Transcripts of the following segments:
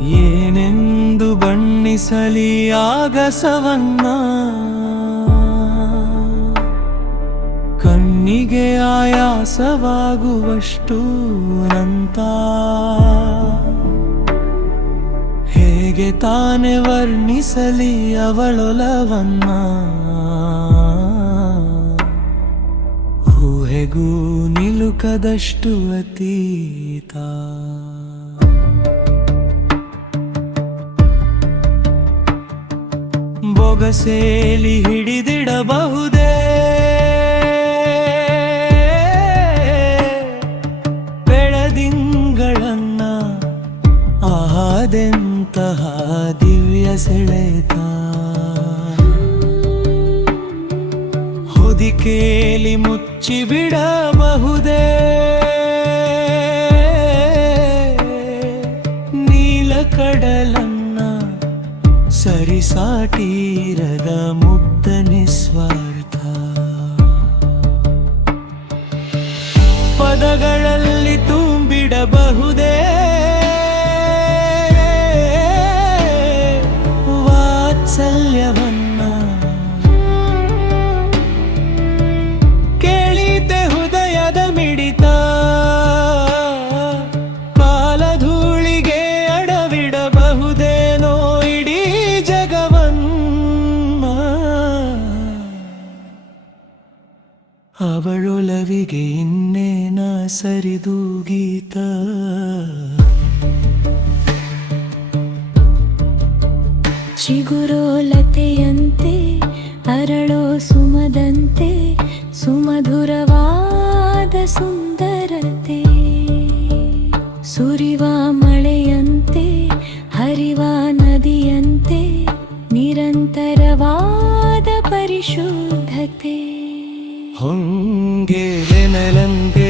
ಏನೆಂದು ಬಣ್ಣಿಸಲಿ ಆಗಸವನ್ನ? ಕಣ್ಣಿಗೆ ಆಯಾಸವಾಗುವಷ್ಟು ನಂತ? ಹೇಗೆ ತಾನೆ ವರ್ಣಿಸಲಿ ಅವಳೊಲವನ್ನ? ನಿಲುಕದಷ್ಟು ಅತೀತ. ಬೊಗಸೇಲಿ ಹಿಡಿದಿಡಬಹುದೇ? ಬೆಳದಿಂಗಳನ್ನ ಆದೆಂತಹ ದಿವ್ಯ ಸೆಳೆತ. ಹೊದಿಕೇಲಿ ಮುಚ್ಚಿ ಬಿಡಬಹುದೇ? ನೀಲ ಕಡಲನ್ನ ಸರಿಸಾಟೀರದ ಮುಗ್ಧ ನಿಸ್ವಾರ್ಥ ಪದಗಳಲ್ಲಿ ತುಂಬಿಡಬಹುದೇ? ಸರಿದು ಗೀತ. ಚಿಗುರೋಲತೆಯಂತೆ ಅರಳೋ ಸುಮದಂತೆ ಸುಮಧುರವಾದ ಸುಂದರತೆ. ಸುರಿವ ಮಳೆಯಂತೆ ಹರಿವ ನದಿಯಂತೆ ನಿರಂತರವಾದ ಪರಿಶುದ್ಧತೆ. ಹೊಂಗೆ ನೆಲಂಗೆ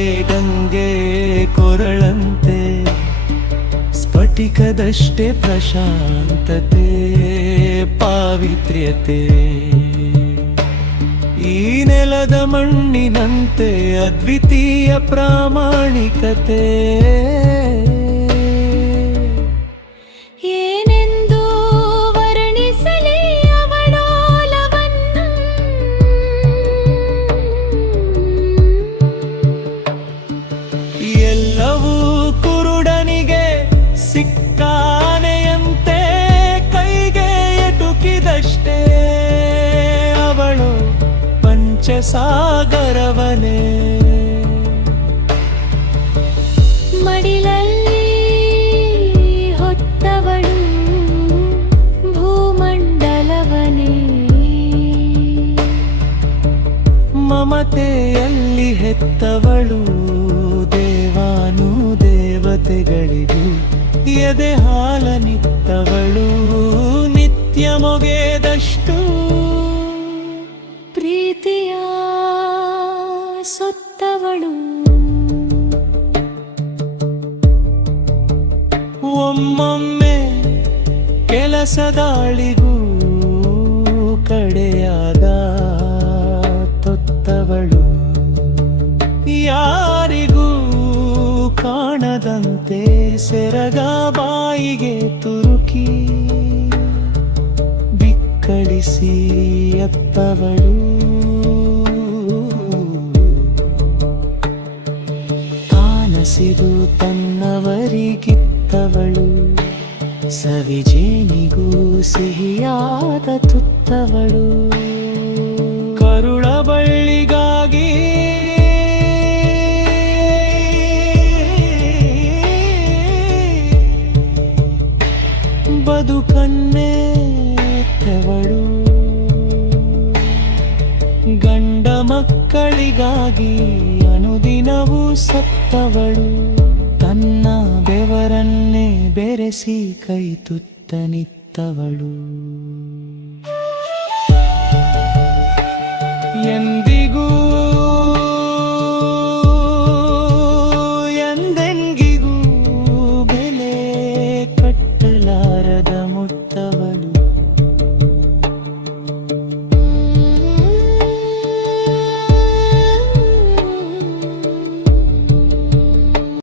ಸ್ಫಟಿಕದಷ್ಟೇ ಪ್ರಶಾಂತತೆ ಪಾವಿತ್ರ್ಯತೆ. ಈ ನೆಲದ ಮಣ್ಣಿನಂತೆ ಅದ್ವಿತೀಯ ಪ್ರಾಮಾಣಿಕತೆ. ಅವಳು ಪಂಚಸಾಗರವನೇ. ಮಡಿಲಲ್ಲಿ ಹೊತ್ತವಳು ಭೂಮಂಡಲವನೇ. ಮಮತೆಯಲ್ಲಿ ಹೆತ್ತವಳು ದೇವಾನು ದೇವತೆಗಳಿಗೂ ಎದೆ ಹಾಲನಿತ್ತವಳು ಮೊಗೆದಷ್ಟು ಪ್ರೀತಿಯ ಸೊತ್ತವಳು. ಒಮ್ಮೊಮ್ಮೆ ಕೆಲಸದಾಳಿಗೂ ಕಡೆಯಾದ ತೊತ್ತವಳು. ಯಾರಿಗೂ ಕಾಣದಂತೆ ಸೆರಗ ಬಾಯಿಗೆ ತುರುಕಿ ಬಿಕ್ಕಳಿಸಿ ಅತ್ತವಳು ತಾನಸಿದು ತನ್ನವರಿಗಿತ್ತವಳು. ಸವಿಜೇನಿಗೂ ಸಿಹಿಯಾದ ತುತ್ತವಳು. ಬೆರೆಸಿ ಕೈ ತುತ್ತನಿತ್ತವಳು. ಎಂದಿಗೂ ಎಂದೆಂಗಿಗೂ ಬೆಲೆ ಕಟ್ಟಲಾರದ ಮುತ್ತ